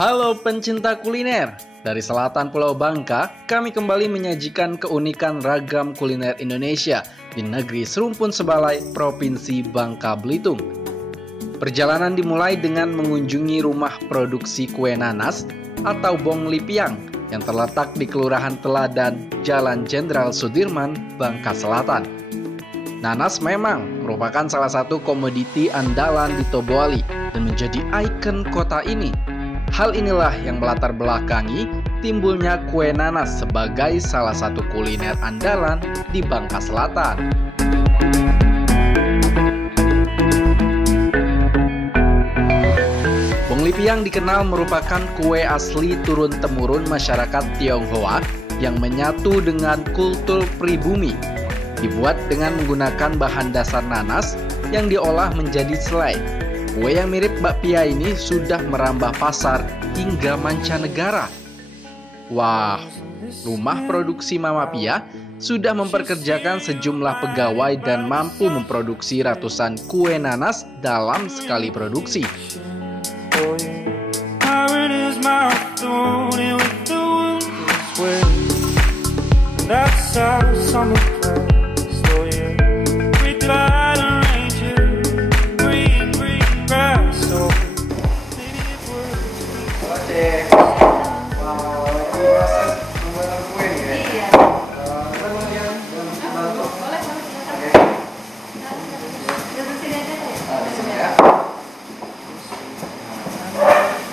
Halo pencinta kuliner, dari selatan Pulau Bangka, kami kembali menyajikan keunikan ragam kuliner Indonesia di negeri serumpun sebalai Provinsi Bangka Belitung. Perjalanan dimulai dengan mengunjungi rumah produksi kue nanas atau Bong Lipiang yang terletak di Kelurahan Teladan, Jalan Jenderal Sudirman, Bangka Selatan. Nanas memang merupakan salah satu komoditi andalan di Tobuali dan menjadi ikon kota ini. Hal inilah yang melatar belakangi timbulnya kue nanas sebagai salah satu kuliner andalan di Bangka Selatan. Bong Lipiang dikenal merupakan kue asli turun-temurun masyarakat Tionghoa yang menyatu dengan kultur pribumi. Dibuat dengan menggunakan bahan dasar nanas yang diolah menjadi selai. Kue yang mirip bakpia ini sudah merambah pasar hingga mancanegara. Wah, rumah produksi Mama Pia sudah memperkerjakan sejumlah pegawai dan mampu memproduksi ratusan kue nanas dalam sekali produksi.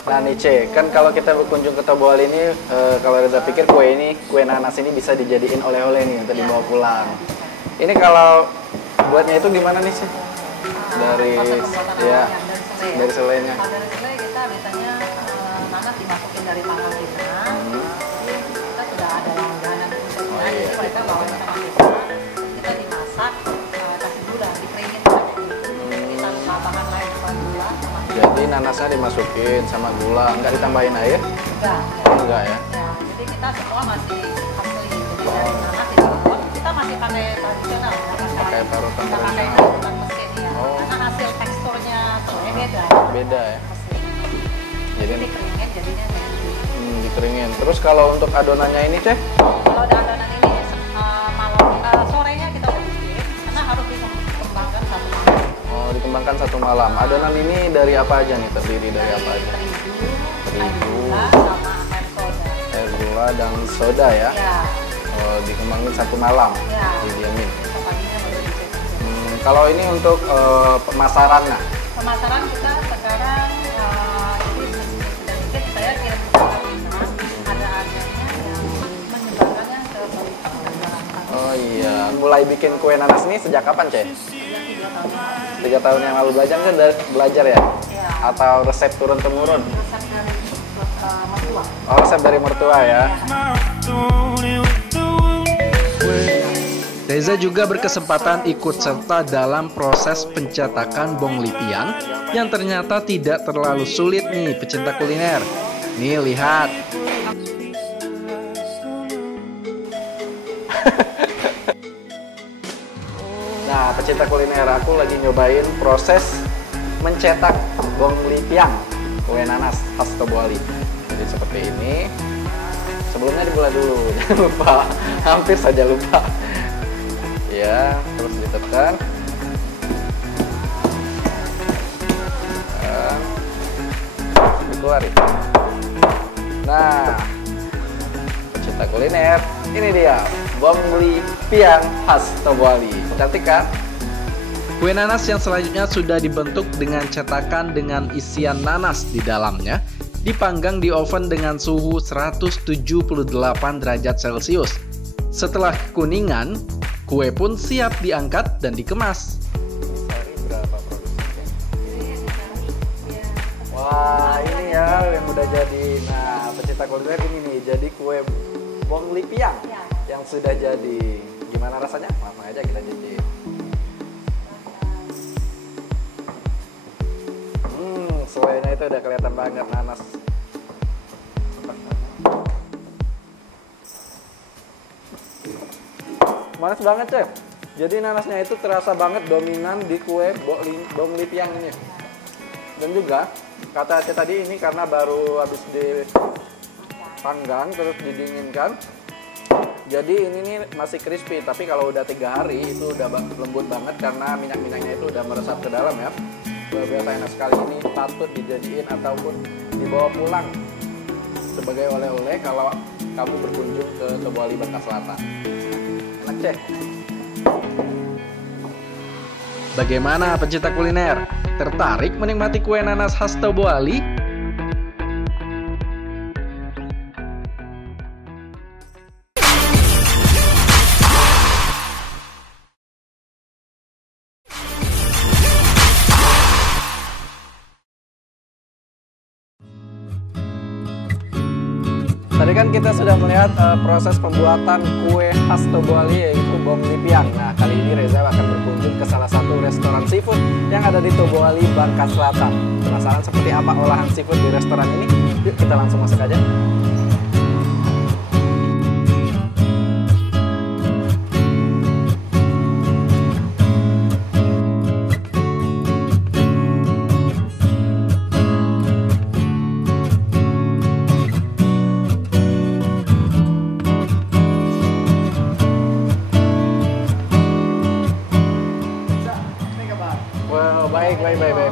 Nah nih Cek, kan kalau kita berkunjung ke Tobuali ini, kalau Reza pikir kue nanas ini bisa dijadiin oleh-oleh nih untuk dibawa pulang. Ini kalau buatnya itu gimana nih sih? Dari dari selainya. Kalau dari selai kita biasanya nanas dimasukin dari tangan kita. Kita sudah ada langganan khususnya, jadi mereka bawanya sama kita dimasak, kasih gula, dikeringin kita tambahkan lain gula sama. Jadi nanasnya dimasukin sama gula, nggak ditambahin air? Enggak. Enggak ya? Jadi kita semua masih asli. Jadi dari nanas diparut, kita masih pakai tradisional. Pakai parutan Kita pakai tradisional. parutan mesin ya. Karena hasil teksturnya selai beda. Beda ya? Mesin. Jadi dikeringin jadinya dikeringin. Terus kalau untuk adonannya ini Cek? kalau ada adonan ini sorenya kita udah bikin karena harus dikembangkan satu malam. Oh, dikembangkan satu malam. Adonan ini dari apa aja nih? Terdiri dari apa aja? Terigu, air gula, sama air soda. Air gula dan soda ya? Ya, Oh, dikembangin satu malam, ya. didiamin. Paginya baru dicetak. Kalau ini untuk pemasarannya? Pemasaran kita sekarang ini sedikit saya kirim ke kita. Ada agennya yang menyebarkannya ke masyarakat. Oh iya, mulai bikin kue nanas ini sejak kapan Cek? 3 tahun yang lalu belajar ya? Ya. Atau resep turun-temurun? Resep dari mertua. Oh, resep dari mertua ya? Reza juga berkesempatan ikut serta dalam proses pencetakan Bong Lipiang yang ternyata tidak terlalu sulit nih pecinta kuliner. Nih lihat. Nah, pecinta kuliner, aku lagi nyobain proses mencetak Bong Lipiang, kue nanas khas Tobuali. Jadi seperti ini. Sebelumnya dibelah dulu, jangan lupa. Hampir saja lupa. Ya, terus ditekan. Dikeluarin. Nah, pecinta kuliner, ini dia Bong Lipiang khas Tobuali. Cantik kan? Kue nanas yang selanjutnya sudah dibentuk dengan cetakan dengan isian nanas di dalamnya, dipanggang di oven dengan suhu 178 derajat Celcius. Setelah kekuningan, kue pun siap diangkat dan dikemas. Berapa produksinya? Wah, ini ya yang udah jadi. Nah, pecinta kuliner ini nih, jadi kue Bong Lipiang yang sudah jadi. Gimana rasanya? Langsung aja kita cicip. Selainya itu udah kelihatan banget nanas. Manis banget Cep. Jadi nanasnya itu terasa banget dominan di kue Bong Lipiang ini. Dan juga kata Aceh tadi ini karena baru habis dipanggang terus didinginkan. Jadi ini nih masih crispy, tapi kalau udah 3 hari itu udah lembut banget karena minyak-minyaknya itu udah meresap ke dalam ya. Luar biasa enak sekali, ini patut dijadiin ataupun dibawa pulang sebagai oleh-oleh kalau kamu berkunjung ke Tobuali Bangka Selatan. Enak Ceh. Bagaimana pecinta kuliner? Tertarik menikmati kue nanas khas Tobuali? Tadi kan kita sudah melihat proses pembuatan kue khas Tobuali yaitu bom lipiang. Nah, kali ini Reza akan berkunjung ke salah satu restoran seafood yang ada di Tobuali, Bangka Selatan. Penasaran seperti apa olahan seafood di restoran ini? Yuk kita langsung masuk aja.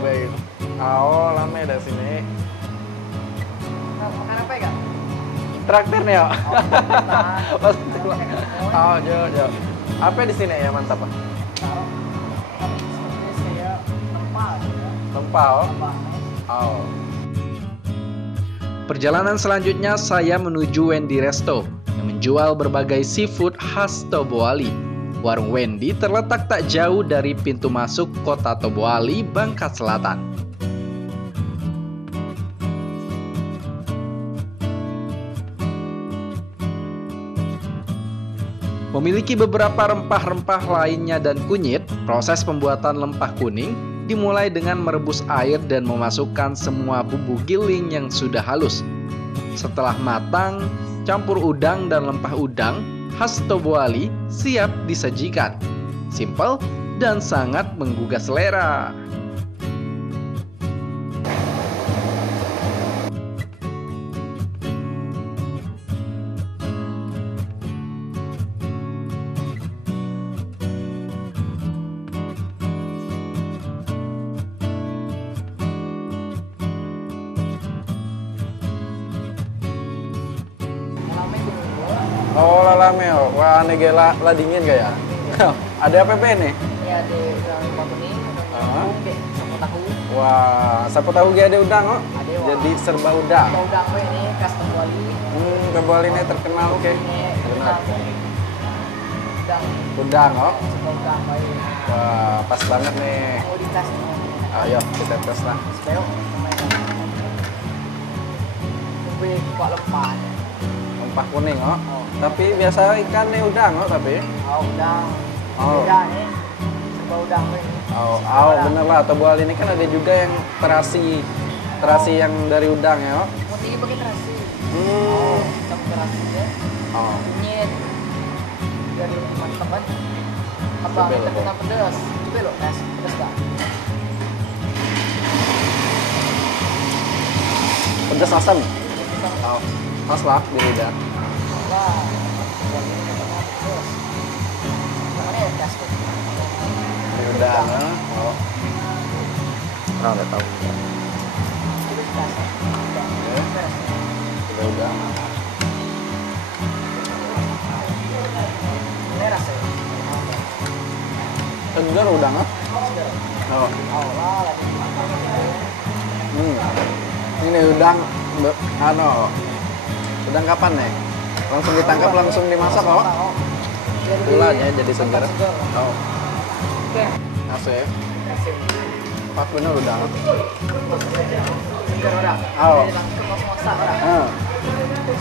Baik. Oh, lama dari sini. Makan apa ya? Traktir nih ya. Oh, jo. Apa di sini ya mantap Pak? Tempal. Oh. Perjalanan selanjutnya saya menuju Wendy Resto yang menjual berbagai seafood khas Tobuali. Warung Wendy terletak tak jauh dari pintu masuk kota Tobuali, Bangka Selatan. Memiliki beberapa rempah-rempah lainnya dan kunyit, proses pembuatan lempah kuning dimulai dengan merebus air dan memasukkan semua bumbu giling yang sudah halus. Setelah matang, campur udang dan lempah udang khas Tobuali siap disajikan. Simple dan sangat menggugah selera. Oh, lalameo. Wah, negela lah dingin kayak. Ada apa nih? Ya, ada lempah kuning, sapu tahu. Wah, sapu tahu gak ada udang kok. Ada, wah. Jadi serba udang. Udang ini khas Tobuali. Tobuali ini terkenal oke. Udang. Udang kok. Serba udang baik. Wah, pas banget nih. Mau dites. Ayo kita tes lah. Speo. Lebih kok lempah. Lempah kuning kok. Tapi biasa ikan nih udang kok tapi. Oh, udang. Oh. Udang nih. Serba udang ini. Oh, bener lah. Tobuali ini kan ada juga yang terasi yang dari udang ya. Mau tinggi pakai terasi. Campur terasi ya. Oh. Kunyit. Dari mantap kan. Abang Coba kita lo. kena pedas. Coba lo, tes pedas gak? Pedas asam. Oh, pas lah di lidah. Wah, buat ini kita mau pedas. Namanya ya pedas tuh. Di udang. Oh. Nah, udah tahu. Itu pedas. Pedas. Udah udang. Ini rasanya. Segar udang ah. Oh. Allah lagi. Ini udang udang kapan nih? Langsung ditangkap langsung dimasak kok. Tulanya jadi segar. Oh. Oke. Asik. Pas bener udang. Segar udah. Oh. Masak udah.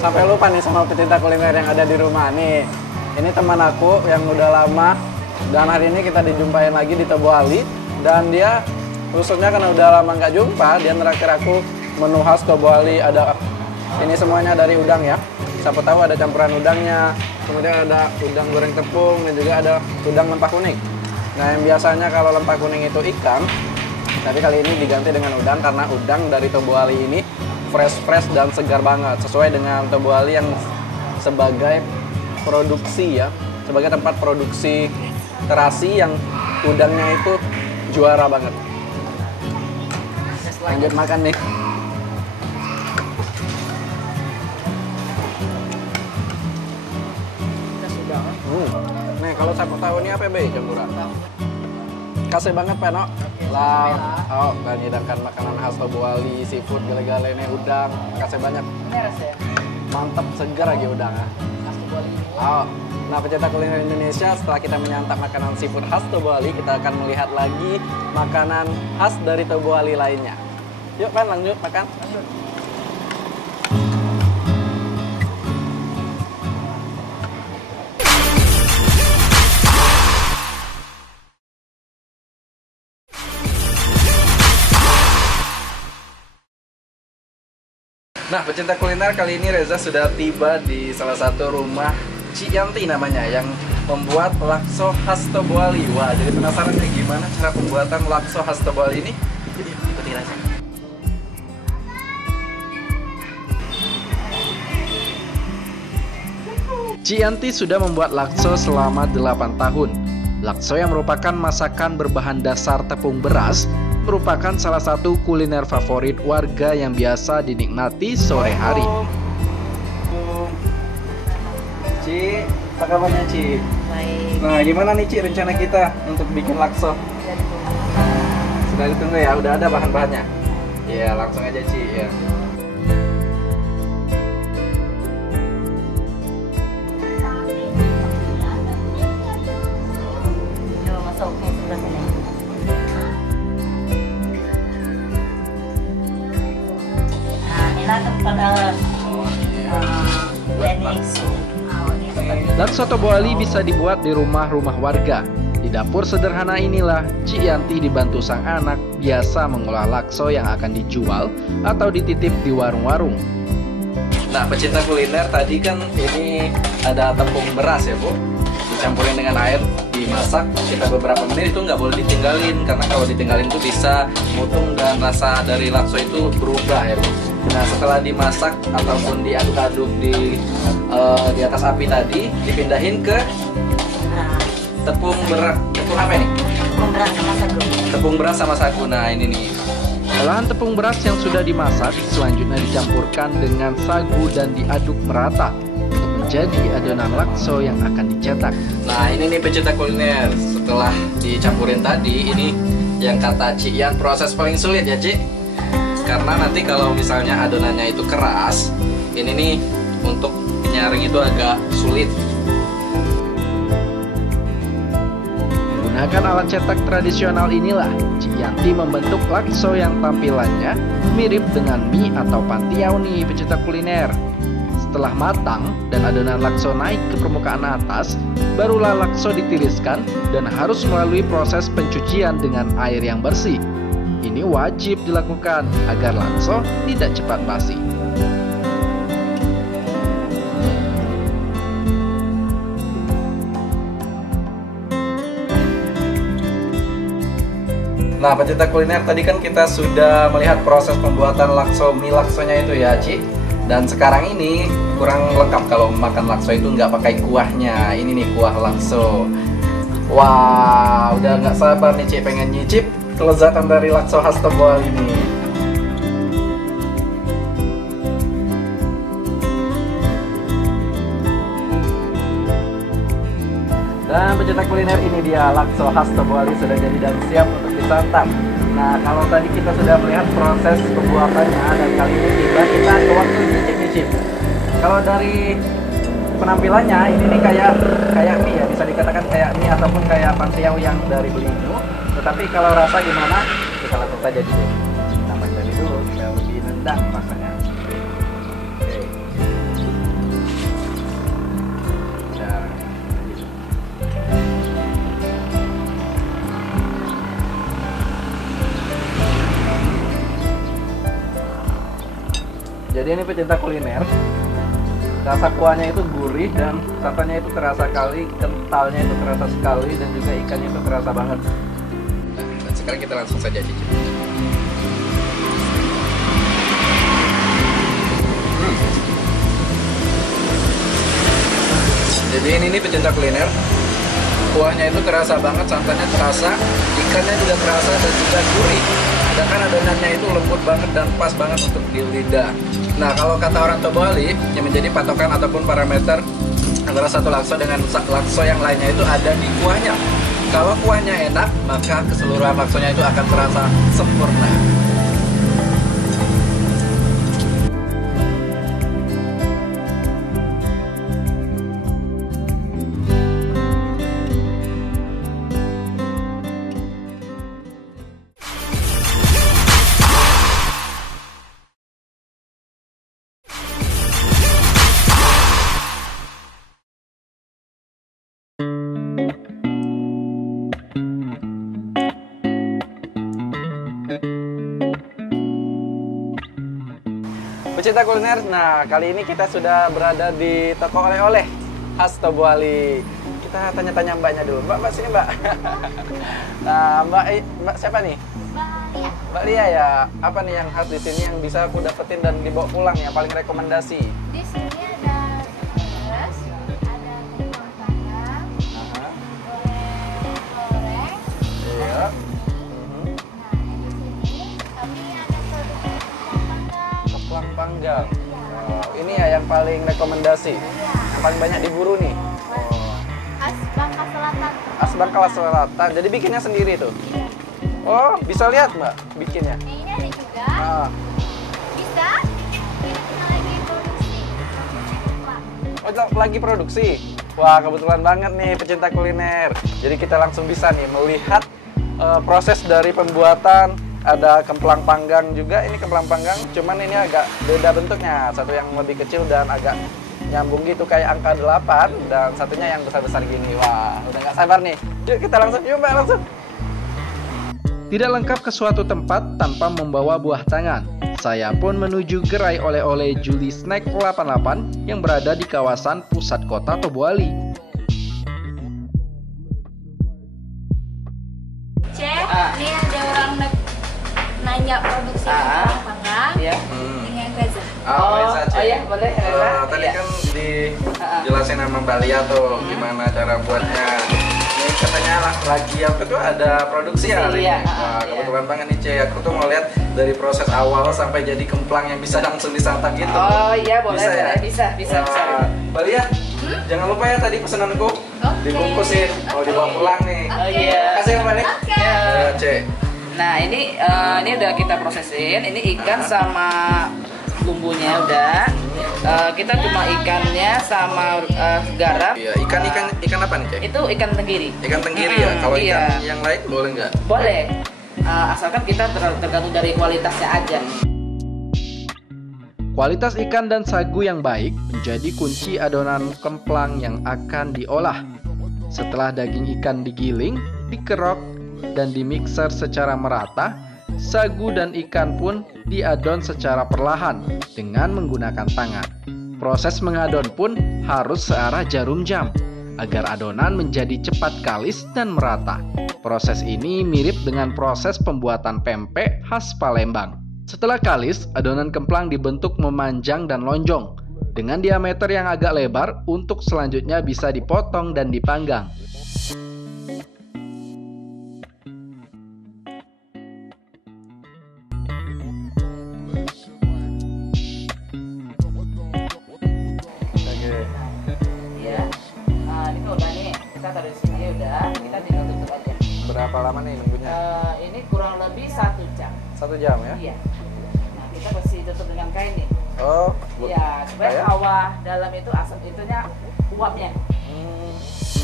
Sampai lupa nih sama pecinta kuliner yang ada di rumah nih. Ini teman aku yang udah lama dan hari ini kita dijumpain lagi di Tobuali dan dia khususnya karena udah lama nggak jumpa, dia neraktir aku menu khas Tobuali. Ada ini semuanya dari udang ya. Siapa tahu ada campuran udangnya, kemudian ada udang goreng tepung dan juga ada udang lempah kuning. Nah, yang biasanya kalau lempah kuning itu ikan, Tapi kali ini diganti dengan udang karena udang dari Tobuali ini fresh dan segar banget, sesuai dengan Tobuali yang sebagai produksi ya, sebagai tempat produksi terasi yang udangnya itu juara banget. Lanjut makan nih. Nih kalau saya mau tahu ini apa be campuran? Kasih banget Peno. Lah, oh, dan hidangkan makanan khas Tobuali, seafood, gale-gale ini udang. Kasih banyak. Mantap, segar lagi udang ya. Oh, nah pecinta kuliner Indonesia, setelah kita menyantap makanan seafood khas Tobuali, kita akan melihat lagi makanan khas dari Tobuali lainnya. Yuk Pan, lanjut makan. Nah, pecinta kuliner, kali ini Reza sudah tiba di salah satu rumah Cik Yanti namanya yang membuat lakso khas Tobuali. Wah, jadi penasaran nih gimana cara pembuatan lakso khas Tobuali ini? Jadi ikuti Reza. Cik Yanti sudah membuat lakso selama 8 tahun. Lakso yang merupakan masakan berbahan dasar tepung beras merupakan salah satu kuliner favorit warga yang biasa dinikmati sore hari. Ci, apa kabarnya Ci? Baik. Nah, gimana nih Ci rencana kita untuk bikin lakso? Sudah ditunggu ya, udah ada bahan-bahannya? Iya, langsung aja Ci ya. Yuk, masuk ke sebelah sini. Nah, inilah tempat Lakso Tobuali bisa dibuat di rumah-rumah warga. Di dapur sederhana inilah, Cik Yanti dibantu sang anak biasa mengolah lakso yang akan dijual atau dititip di warung-warung. Nah, pecinta kuliner, tadi kan ini ada tepung beras ya Bu, dicampurin dengan air, dimasak sekitar beberapa menit, itu nggak boleh ditinggalin karena kalau ditinggalin itu bisa mutung dan rasa dari lakso itu berubah ya Bu. Nah, setelah dimasak ataupun diaduk-aduk di atas api tadi, dipindahin ke tepung apa ini? tepung beras sama sagu. Tepung beras sama sagu. Nah, ini nih. Olahan tepung beras yang sudah dimasak selanjutnya dicampurkan dengan sagu dan diaduk merata untuk menjadi adonan lakso yang akan dicetak. Nah, ini nih pecinta kuliner. Setelah dicampurin tadi, ini yang kata Cik Yan proses paling sulit ya Cik. Karena nanti kalau misalnya adonannya itu keras, ini nih untuk nyaring itu agak sulit. Menggunakan alat cetak tradisional inilah, Cik Yanti membentuk lakso yang tampilannya mirip dengan mie atau pantiau nih pecinta kuliner. Setelah matang dan adonan lakso naik ke permukaan atas, barulah lakso ditiriskan dan harus melalui proses pencucian dengan air yang bersih. Ini wajib dilakukan agar lakso tidak cepat basi. Nah, pecinta kuliner, tadi kan kita sudah melihat proses pembuatan lakso, mie laksonya itu ya Ci. Dan sekarang ini kurang lengkap kalau makan lakso itu nggak pakai kuahnya. Ini nih kuah lakso. Wah, udah nggak sabar nih Ci pengen nyicip kelezatan dari lakso khas Tobuali ini. Dan pecinta kuliner, ini dia lakso khas Tobuali sudah jadi dan siap untuk disantap. Nah, kalau tadi kita sudah melihat proses pembuatannya dan kali ini tiba kita ke waktu nyicip-nyicip. Kalau dari penampilannya ini nih kayak mie ya, bisa dikatakan kayak mie ataupun kayak pantiau yang dari Belinu. Tetapi kalau rasa gimana? Kita langsung saja dulu. Kita coba dulu, biar lebih nendang rasanya. Oke. Nah, jadi ini pecinta kuliner, rasa kuahnya itu gurih dan santannya itu terasa sekali, kentalnya itu terasa sekali, dan juga ikannya itu terasa banget. Nah, dan sekarang kita langsung saja cicip. ini pecinta kuliner, kuahnya itu terasa banget, santannya terasa, ikannya juga terasa dan juga gurih. Sedangkan adonannya itu lembut banget dan pas banget untuk di lidah. Nah, kalau kata orang Tobuali yang menjadi patokan ataupun parameter antara satu lakso dengan lakso yang lainnya itu ada di kuahnya. Kalau kuahnya enak, maka keseluruhan laksonya itu akan terasa sempurna. Pecinta kuliner, nah kali ini kita sudah berada di toko oleh-oleh khas Tobuali. Kita tanya-tanya mbaknya dulu. Mbak sini mbak. Nah, mbak siapa nih? Mbak Lia ya. Apa nih yang khas di sini yang bisa aku dapetin dan dibawa pulang yang paling rekomendasi? Di sini ada beras, ada kentang panggang, goreng, Iya. Nah, di sini kami ada produk kentang panggang. Keplang panggang. Oh, ini ya yang paling rekomendasi. Yang paling banyak diburu nih. Khas Bangka Selatan. Khas Bangka Selatan. Jadi bikinnya sendiri tuh. Oh, bisa lihat mbak bikinnya. Ini ada juga. Ah. Bisa. Ini kita lagi produksi. Oh, lagi produksi. Wah, kebetulan banget nih pecinta kuliner. Jadi kita langsung bisa nih melihat proses dari pembuatan. Ada kemplang panggang juga. Ini kemplang panggang, cuman ini agak beda bentuknya. Satu yang lebih kecil dan agak nyambung gitu kayak angka 8 dan satunya yang besar-besar gini. Wah, udah nggak sabar nih. Yuk kita langsung, yuk mbak langsung. Tidak lengkap ke suatu tempat tanpa membawa buah tangan. Saya pun menuju gerai oleh-oleh Juli Snack 88 yang berada di kawasan pusat kota Tobuali. Cek, ini ada orang nanya produksi kentang panggang. Iya. Dengan Reza. Ya boleh. Tadi kan dijelasin sama Mbak Lia tuh gimana cara buatnya. Ini katanya lagi apa tuh ada produksi ya hari Iya, ini. Wah, kebetulan banget nih Cek. Aku tuh mau lihat dari proses awal sampai jadi kemplang yang bisa langsung disantap gitu. Oh iya boleh, Bisa ya? bisa. Wah, Mbak Lia, jangan lupa ya tadi pesananku dibungkusin. Mau dibawa pulang nih. Oh iya. Kasih ya Mbak nih. Oke. Ya, Cek. Nah ini udah kita prosesin. Ini ikan sama bumbunya udah. Kita cuma ikannya sama garam. Iya, ikan apa nih Cek? Itu ikan tenggiri. Ikan tenggiri ya. Kalau iya. ikan yang lain boleh nggak? Boleh. Asalkan kita tergantung dari kualitasnya aja. Kualitas ikan dan sagu yang baik menjadi kunci adonan kemplang yang akan diolah. Setelah daging ikan digiling, dikerok, dan dimixer secara merata, sagu dan ikan pun diadon secara perlahan dengan menggunakan tangan. Proses mengadon pun harus searah jarum jam agar adonan menjadi cepat kalis dan merata. Proses ini mirip dengan proses pembuatan pempek khas Palembang. Setelah kalis, adonan kemplang dibentuk memanjang dan lonjong dengan diameter yang agak lebar untuk selanjutnya bisa dipotong dan dipanggang. Iya. Ini tuh udah nih. Kita taruh di sini udah. Kita tinggal tutup aja. Berapa lama nih nunggunya? Ini kurang lebih 1 jam. 1 jam ya? Iya. Nah kita mesti tutup dengan kain nih. Oh, Iya, supaya kayak? hawa dalam itu asap itunya uapnya.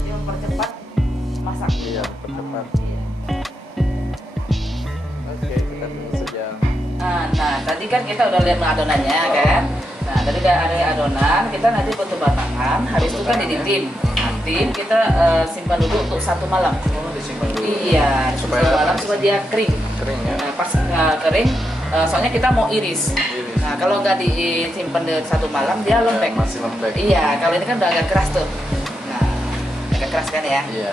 Dia mempercepat masak. Iya, percepat. Iya. Oke, kita tunggu sejam. Nah, tadi kan kita udah lihat adonannya kan. Nah, tadi udah ada adonan, kita nanti butuh batangan. Habis itu kan di tim. Nah, tim kita simpan dulu untuk 1 malam. Oh, disimpan dulu. Iya, Supaya 1 malam supaya dia kering. Kering ya? Nah, pas kering, soalnya kita mau iris. Nah, kalau nggak disimpan di 1 malam dia lembek. Masih lembek. Iya, kalau ini kan udah agak keras tuh. Nah, agak keras kan ya. Iya.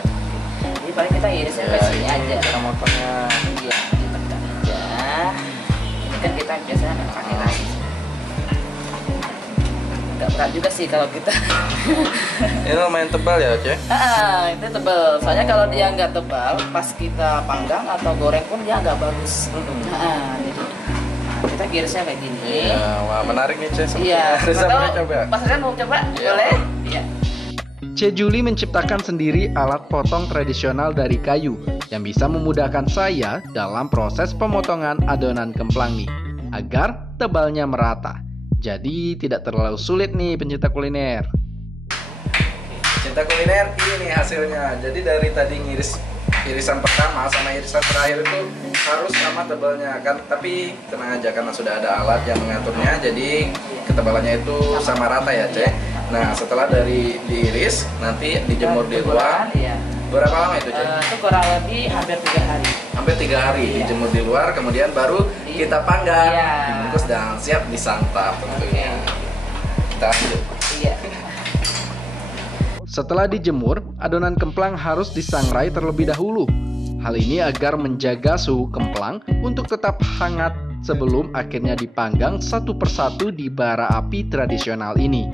Jadi paling kita irisnya Ya, sampai sini ini aja. cara motongnya. Iya, ditekan aja. Ini kan kita biasanya pakai nasi. Agak berat juga sih kalau kita. Ini lumayan tebal ya, Cek? Itu tebal. Soalnya kalau dia nggak tebal, pas kita panggang atau goreng pun dia nggak bagus. Jadi kita girisnya kayak gini. Ya, wah menarik nih, Cek. Iya. Bisa coba. Pas kan mau coba, boleh? Iya. Ce Juli menciptakan sendiri alat potong tradisional dari kayu yang bisa memudahkan saya dalam proses pemotongan adonan kemplang nih, agar tebalnya merata. Jadi tidak terlalu sulit nih pencinta kuliner. Cinta kuliner ini hasilnya. Jadi dari tadi irisan pertama sama irisan terakhir itu harus sama tebalnya kan. Tapi tenang aja karena sudah ada alat yang mengaturnya. Jadi ketebalannya itu sama rata ya, Cek. Nah, setelah dari diiris nanti dijemur di luar. Iya. Berapa lama itu, Cek? Itu kurang lebih hampir 3 hari. Hampir 3 hari dijemur di luar, kemudian baru kita panggang, dibungkus dan siap disantap tentunya. Kita lanjut. Iya. Setelah dijemur, adonan kemplang harus disangrai terlebih dahulu. Hal ini agar menjaga suhu kemplang untuk tetap hangat sebelum akhirnya dipanggang satu persatu di bara api tradisional ini.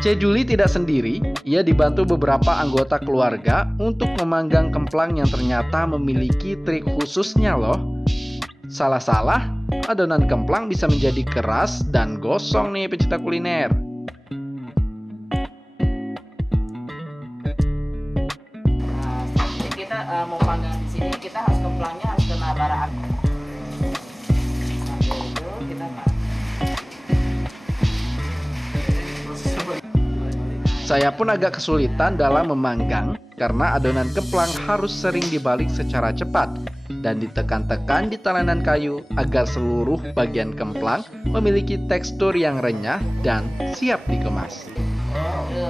Ce Juli tidak sendiri, ia dibantu beberapa anggota keluarga untuk memanggang kemplang yang ternyata memiliki trik khususnya loh. Salah-salah, adonan kemplang bisa menjadi keras dan gosong nih pecinta kuliner. Jadi kita mau panggang di sini, kita harus kemplangnya harus kena bara api. Sambil itu kita Saya pun agak kesulitan dalam memanggang karena adonan kemplang harus sering dibalik secara cepat dan ditekan-tekan di talenan kayu agar seluruh bagian kemplang memiliki tekstur yang renyah dan siap dikemas.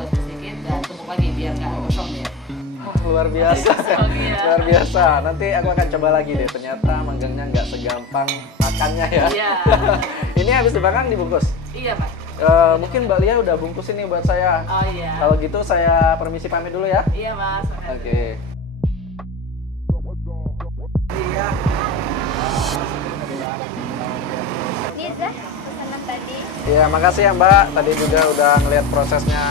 sedikit dan tumpuk lagi biar nggak kosong ya. Luar biasa. Iya. Luar biasa. Nanti aku akan coba lagi deh. Ternyata manggangnya nggak segampang makannya ya. Iya. Ini habis dipanggang dibungkus. Iya, Pak. Mungkin Mbak Lia udah bungkus ini buat saya. Oh iya. Kalau gitu saya permisi pamit dulu ya. Iya, Mas. Oke. Niza, pesanan tadi. Iya, makasih ya Mbak. Tadi juga udah ngeliat prosesnya.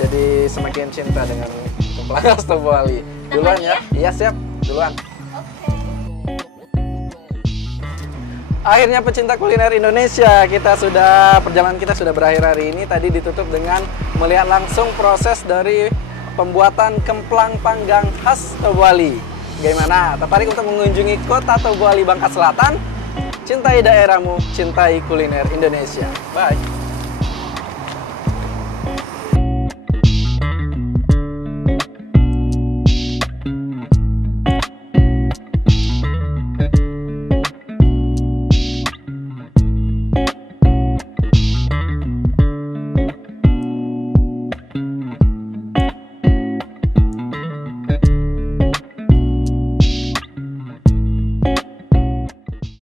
Jadi semakin cinta dengan kemplang khas Tobuali. Duluan ya. Iya, siap. Duluan. Oke. Akhirnya pecinta kuliner Indonesia, perjalanan kita sudah berakhir hari ini. Tadi ditutup dengan melihat langsung proses dari pembuatan kemplang panggang khas Tobuali. Bagaimana? Tertarik untuk mengunjungi kota Tobuali, Bangka Selatan? Cintai daerahmu, cintai kuliner Indonesia. Bye.